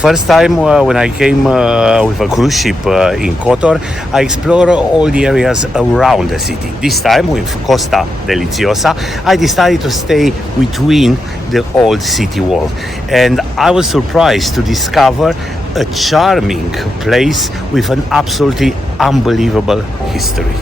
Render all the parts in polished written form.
First time when I came with a cruise ship in Kotor, I explored all the areas around the city. This time with Costa Deliziosa, I decided to stay between the old city wall. And I was surprised to discover a charming place with an absolutely unbelievable history.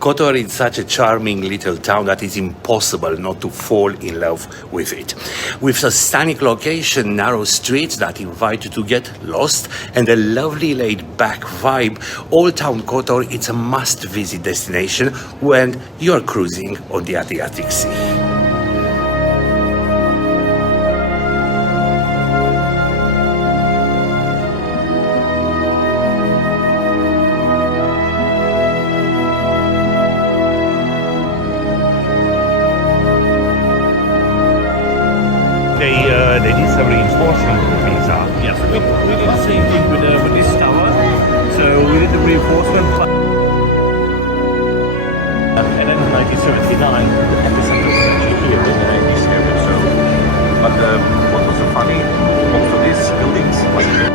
Kotor is such a charming little town that it's impossible not to fall in love with it. With a stunning location, narrow streets that invite you to get lost, and a lovely laid-back vibe, Old Town Kotor is a must-visit destination when you're cruising on the Adriatic Sea. They did some reinforcement with these. Yes, we did the same thing with this tower. So we did the reinforcement. And then in 1979, the epicenter was actually here in the 1970s. So, but what was so funny, most of these buildings, like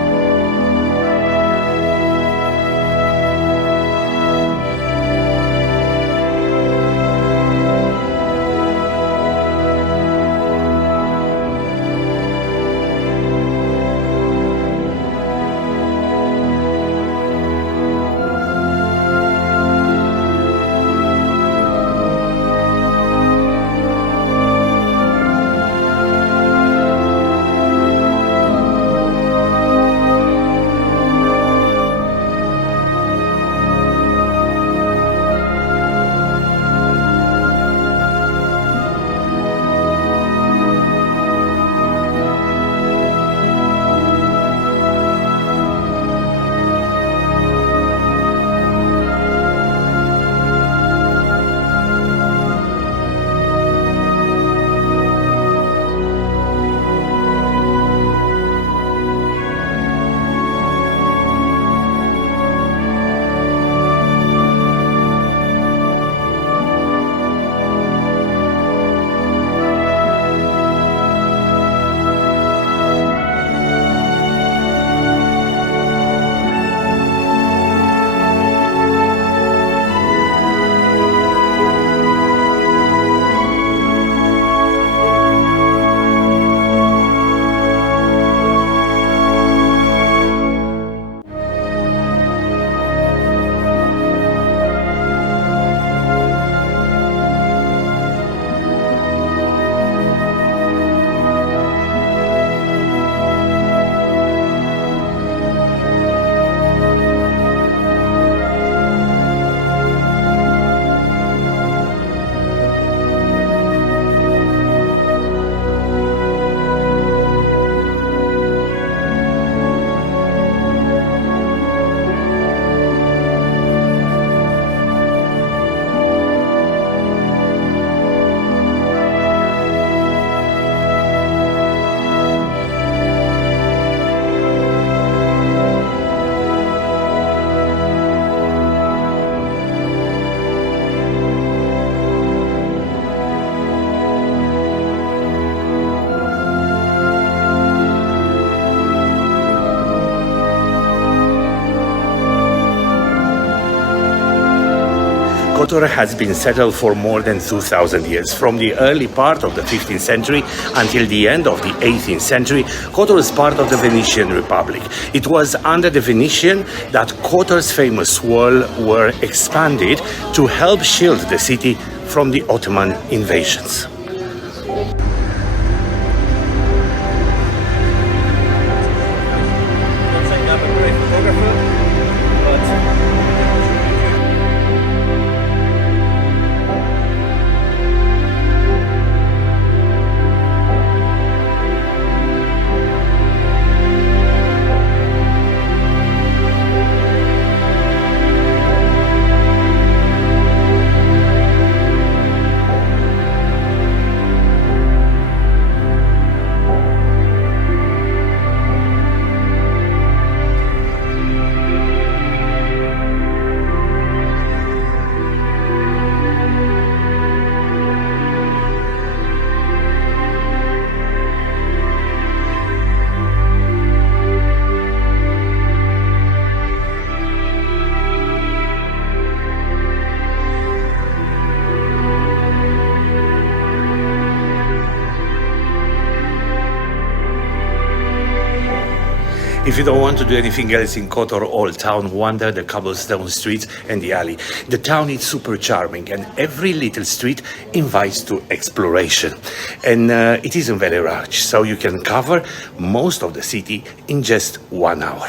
Kotor has been settled for more than 2,000 years. From the early part of the 15th century until the end of the 18th century, Kotor was part of the Venetian Republic. It was under the Venetian that Kotor's famous wall were expanded to help shield the city from the Ottoman invasions. If you don't want to do anything else in Kotor Old Town, wander the cobblestone streets and the alley. The town is super charming, and every little street invites to exploration. And it isn't very large, so you can cover most of the city in just 1 hour.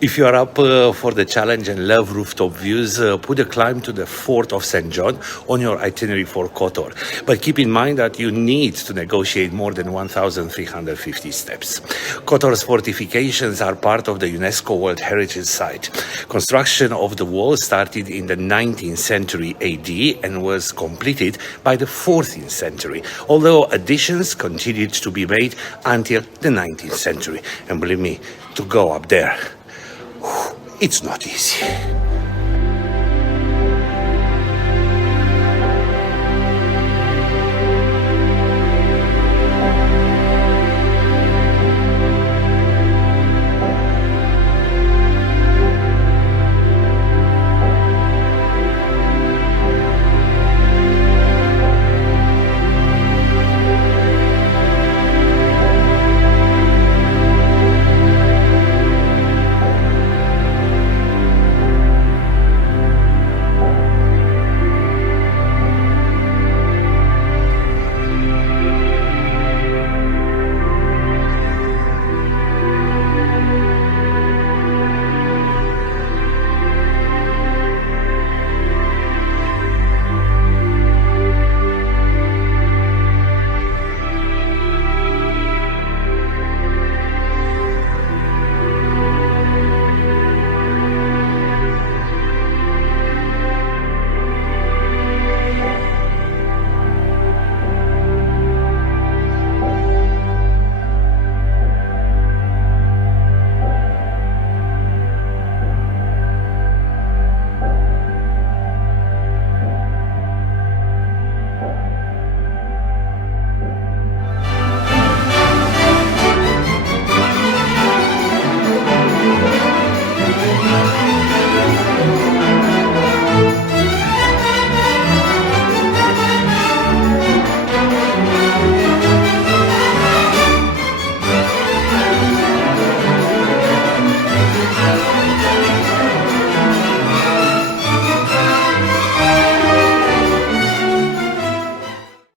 If you are up for the challenge and love rooftop views, put a climb to the Fort of St. John on your itinerary for Kotor. But keep in mind that you need to negotiate more than 1,350 steps. Kotor's fortifications are part of the UNESCO World Heritage Site. Construction of the wall started in the 19th century AD and was completed by the 14th century, although additions continued to be made until the 19th century. And believe me, to go up there, it's not easy.